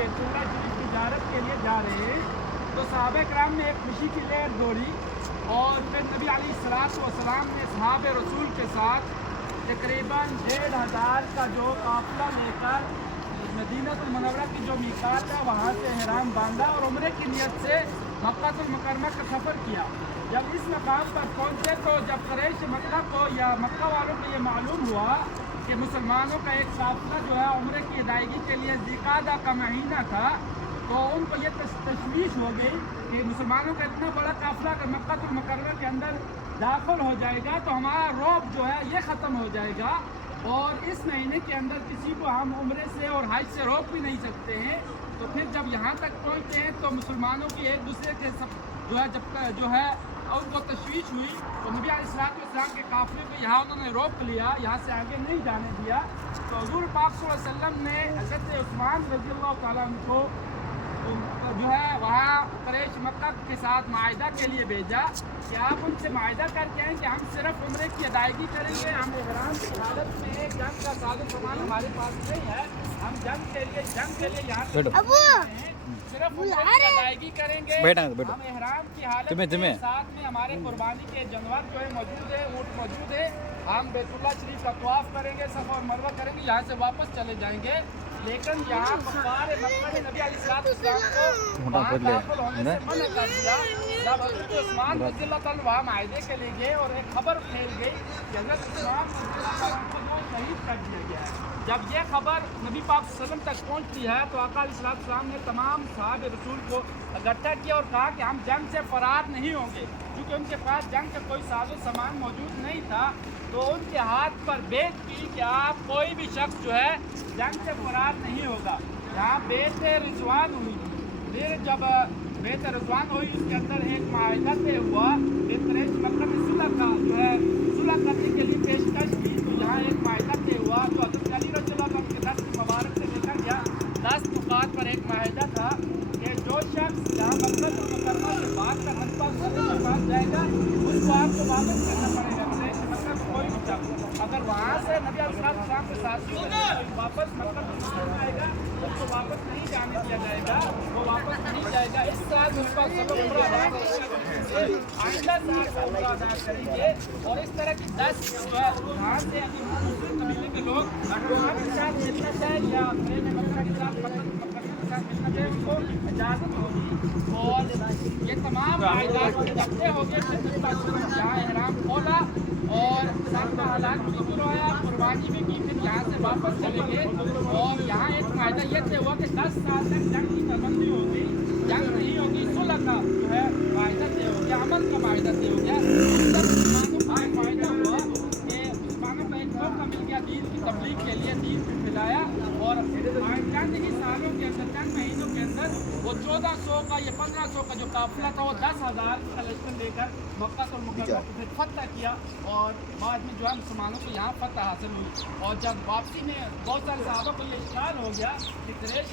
بیت اللہ شریف کی زیارت کے لیے جا رہے ہیں تو صحابہ کرام نے ایک خوشی کی لہر دوڑی اور پھر نبی علیہ الصلوۃ والسلام نے اصحاب رسول کے ساتھ تقریباً 1500 کا جو قافلہ لے کر مدینہ المنورہ کی جو میقات ہے وہاں سے احرام باندھا اور عمرے کی نیت سے مکہ المکرمہ کا سفر کیا۔ جب اس مقام پر پہنچے تو جب قریش مکہ کو یا مکہ والوں کو یہ معلوم ہوا کہ مسلمانوں کا ایک قافلہ جو ہے عمرے کی ادائیگی کے لیے ذی القعدہ کا مہینہ تھا تو ان کو یہ تشویش ہو گئی کہ مسلمانوں کا اتنا بڑا قافلہ اگر مکہ المکرمہ کے اندر داخل ہو جائے گا تو ہمارا رعب جو ہے یہ ختم ہو جائے گا اور اس مہینے کے اندر کسی کو ہم عمرے سے اور حج سے روک بھی نہیں سکتے ہیں۔ تو پھر جب یہاں تک پہنچتے ہیں تو مسلمانوں کی ایک دوسرے کے جو ہے جو ہے ان کو تشویش ہوئی تو نبی علیہ السلام کے قافلے کو یہاں انہوں نے روک لیا، یہاں سے آگے نہیں جانے دیا۔ تو حضور پاک صلی اللہ علیہ وسلم نے حضرت عثمان رضی اللہ تعالیٰ عنہ کو جو ہے وہاں قریش مکہ کے ساتھ معاہدہ کے لیے بھیجا کہ آپ ان سے معاہدہ کر کے آئیں کہ ہم صرف عمرے کی ادائیگی کریں گے، ہم احرام کی حالت میں جنگ کا ساز و سامان ہمارے پاس نہیں ہے، ہم جنگ کے لیے یہاں سے صرف عمرے کی ادائیگی کریں گے، ہم احرام کی حالت میں ساتھ میں ہمارے قربانی کے جانور جو ہے موجود ہے، اونٹ موجود ہے، ہم بیت اللہ شریف کا طواف کریں گے، صفا اور مروہ کریں گے، یہاں سے واپس چلے جائیں گے۔ لیکن یہاں کفار مکہ نے نبی علیہ السلام کو وہاں داخل ہونے سے منع کر دیا۔ جب حضرت عثمان رضی اللہ تعالیٰ وہاں معاہدے کے لیے گئے اور ایک خبر پھیل گئی کہ حضرت عثمان رضی اللہ تعالیٰ کو جو شہید کر دیا گیا ہے، جب یہ خبر نبی پاک صلی اللہ علیہ وسلم تک پہنچتی ہے تو آقا علیہ السلام نے تمام صحابہ رسول کو اکٹھا کیا اور کہا کہ ہم جنگ سے فرار نہیں ہوں گے، کیونکہ ان کے پاس جنگ کا کوئی ساز و سامان موجود نہیں تھا۔ تو ان کے ہاتھ پر بیعت کی کہ آپ کوئی بھی شخص جو ہے جنگ سے فرار نہیں ہوگا۔ یہاں بیعت رضوان ہوئی، پھر جب بیعت رضوان ہوئی اس کے اندر ایک معاہدہ طے ہوا کہ قریش مکہ میں صلح کا جو ہے صلح کرنے کے لیے پیشکش کی، تو یہاں ایک معاہدہ طے ہوا جو حضرت علی رضی اللہ عنہ کے دست مبارک سے دیکھا گیا۔ 10 نقاط پر ایک معاہدہ تھا کہ جو شخص یہاں مکہ المکرمہ سے باہر کا نبی پاک صلی اللہ علیہ وسلم کے پاس جائے گا اس کو آپ کو واپس کرنا پڑے گا، کوئی بھی شخص اگر وہاں سے نبی علیہ السلام کے ساتھیوں میں واپس مکہ المکرمہ آئے گا اس کو واپس نہیں جانے دیا جائے گا، وہ واپس نہیں جائے گا۔ اس طرح نبی پاک صلی اللہ علیہ وسلم آئندہ سال عمرہ ادا کریں گے اور اس طرح کی 10 جو ہے وہاں سے مسلم قبیلے کے لوگ وہاں کے ساتھ ملنا چاہے یا اپنے مکہ کے ساتھ ملنا چاہے ان کو اجازت ہوگی اور یہ تمام معاہدات جب ہو گئے پھر نبی پاک صلی اللہ علیہ وسلم یہاں احرام کھولا اور سب کا حالات بھی کروایا، قربانی بھی کی، پھر یہاں سے واپس چلے گئے اور یہاں ایک معاہدہ یہ طے ہوا کہ 10 سال تک جنگ کی پابندی ہوگی، جنگ نہیں ہوگی، صلح کا جو ہے معاہدہ طے ہو گیا، عمل کا معاہدہ طے ہو گیا۔ مسلمانوں کا ایک معاہدہ ہوا کہ مسلمانوں کا ایک موقع مل گیا دین کی تبلیغ کے لیے، دین کو پھیلایا اور چند ہی سالوں کے اندر، چند مہینوں کے اندر وہ 1400 کا یا 1500 کا جو قافلہ تھا وہ 10,000 کلیکشن لے کر مکہ المکرمہ کو پھر فتح کیا اور بعد میں جو ہے مسلمانوں کو یہاں فتح حاصل ہوئی۔ اور جب واپسی میں بہت سارے صحابہ کو یہ اشکال ہو گیا کہ قریش